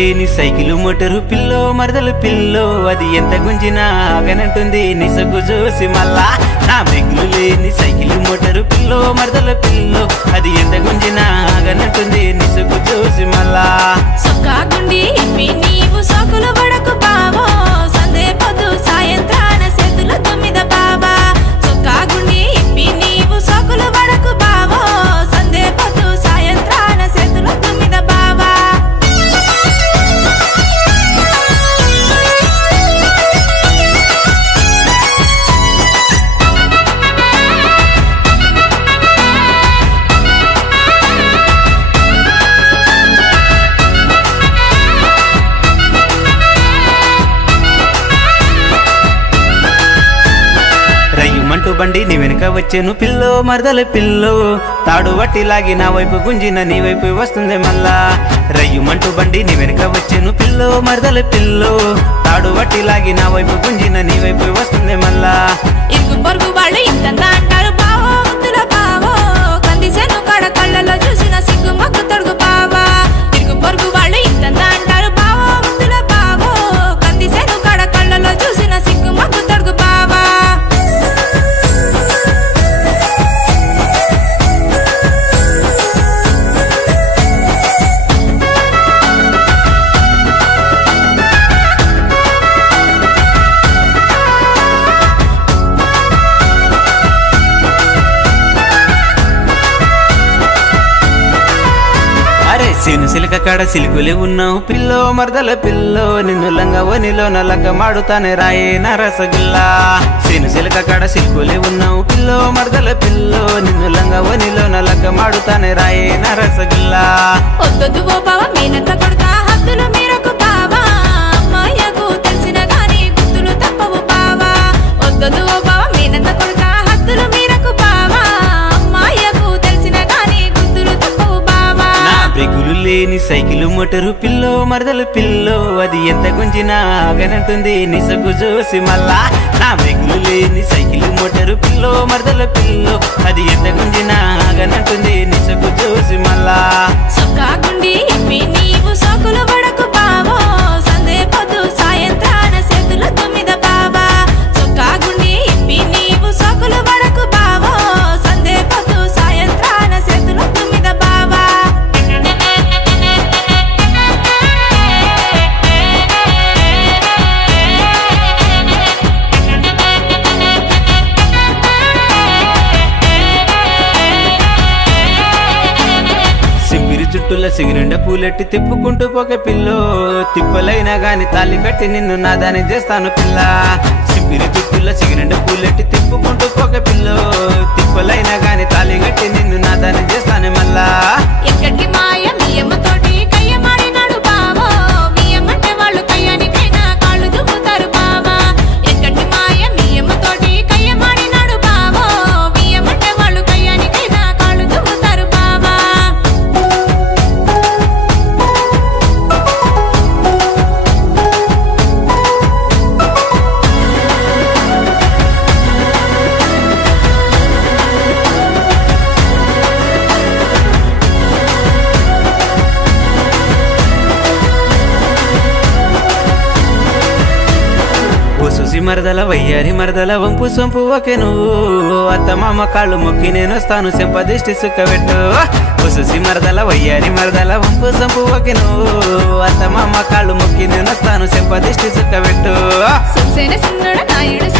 లేని cycle motor pillow మరదలు pillow అది ఎంత గుంజినా ఆగనంటుంది నిసగు చూసి మళ్ళా నా బ్రేకులు లేని సైకిలు మోటరు పిల్లో మరదలు పిల్లో అది ఎంత గుంజినా ఆగనంటుంది నిసగు చూసి మళ్ళా సొక్కాగుండి ఇప్పి నీవు సోకులు పడకు బావో సందే పొద్దు సాయంత్రాన చేతుల తొమ్మిద బావా సొక్కాగుండి ఇప్పి నీవు సోకులు పడకు బావో సందే పొద్దు సాయంత్రాన చేతుల తొమ్మిద బావా రయ్యుమంటూ బండి నీ వెనుక వచ్చాను పిల్లో మరదల పిల్లో తాడు వట్టి లాగి నా వైపు గుంజిన నీ వైపు వస్తుంది మళ్ళా రయ్యుమంటూ బండి నీ వెనుక వచ్చాను పిల్లో మరదల పిల్లో తాడు వట్టి లాగి నా వైపు గుంజిన నీ వైపు వస్తుంది మళ్ళా ఇరుగు పొరుగు వాళ్ళు ఇంతంతా అంటారు బావో ముద్దుల బావో కందిసేను కాడ కళ్ళలో చూసిన సిగ్గు మగ్గు తొడుగు బావా ఇరుగు పొరుగు వాళ్ళు ఇంతంతా అంటారు బావో ముద్దుల బావో కందిసేను కాడ కళ్ళలో చూసిన సిగ్గు మగ్గు తొడుగు బావా సీను సిలక కాడ సిలుకులే ఉన్నావు పిల్లో మరదల పిల్లో నిన్ను లంగవనిలో నల్లక మాడుతానే రాయే నా రసగుల్లా సీను సిలక కాడ సిలుకులే ఉన్నావు పిల్లో మరదల పిల్లో నిన్ను లంగవనిలో నల్లక మాడుతానే రాయే నా రసగుల్లా వద్దొద్దు ఓ బావ మీనత్త కొడుకా హద్దులు మీరకు బావా అమ్మాయకు తెలిసిన గాని గుర్తులు తప్పవు బావా వద్దొద్దు ఓ బావ మీనత్త కొడుకా హద్దులు మీరకు బావా అమ్మాయకు తెలిసిన గాని గుర్తులు తప్పవు బావా నా బ్రేకులు లేని సైకిలు మోటరు పిల్లో మరదల పిల్లో అది ఎంత గుంజినా ఆగనంటుంది నిసగు చూసి మళ్ళా నా బ్రేకులు లేని సైకిలు మోటరు పిల్లో మరదల పిల్లో అది ఎంత గుంజినా ఆగనంటుంది నిసగు చూసి మళ్ళా సొక్కాగుండి ఇప్పి నీవు సోకులు పడకు బావో సందే పొద్దు సాయంత్రాన చేతుల తొమ్మిద బావా సొక్కాగుండి ఇప్పి నీవు సోకులు పడకు బావో సందే పొద్దు సాయంత్రాన చేతుల తొమ్మిద బావా సింపిరి చుట్టూల సిగిరిండ పూలెట్టి తిప్పుకుంటూ పోక పిల్లో తిప్పలైనా గాని తాళి కట్టి నిన్ను నాదాని చేస్తాను పిల్ల సింపిరి చుట్టూల సిగిరిండ పూలెట్టి తిప్పుకుంటూ పోక పిల్లో తిప్పలైనా గాని తాళి కట్టి నిన్ను నాదాని చేస్తాను మళ్ళా ఎక్కడికి మాయ మీ అమ్మతోటి కయ్య మాడినాడు బావో మీ అమ్మంటే వాళ్ళు కయ్యానికైనా కాళ్ళు దువ్వుతారు బావా ఎక్కడికి మాయ మీ అమ్మతోటి కయ్య మాడినాడు బావో మీ అమ్మంటే వాళ్ళు కయ్యానికైనా కాళ్ళు దువ్వుతారు బావా సుసి మరదల వయ్యారి మరదల వంపు సొంపు ఒకే నువ్వు అత్త మామ కాళ్ళు మొక్కి నేను వస్తాను చెంపదిష్టి సుక్కబెట్టు సుసి మరదల వయ్యారి మరదల వంపు సొంపు ఒకే నువ్వు అత్త మామ కాళ్ళు మొక్కి నేను వస్తాను చెంపదిష్టి సుక్కబెట్టు సుసేన సిన్నోడ నాయుడు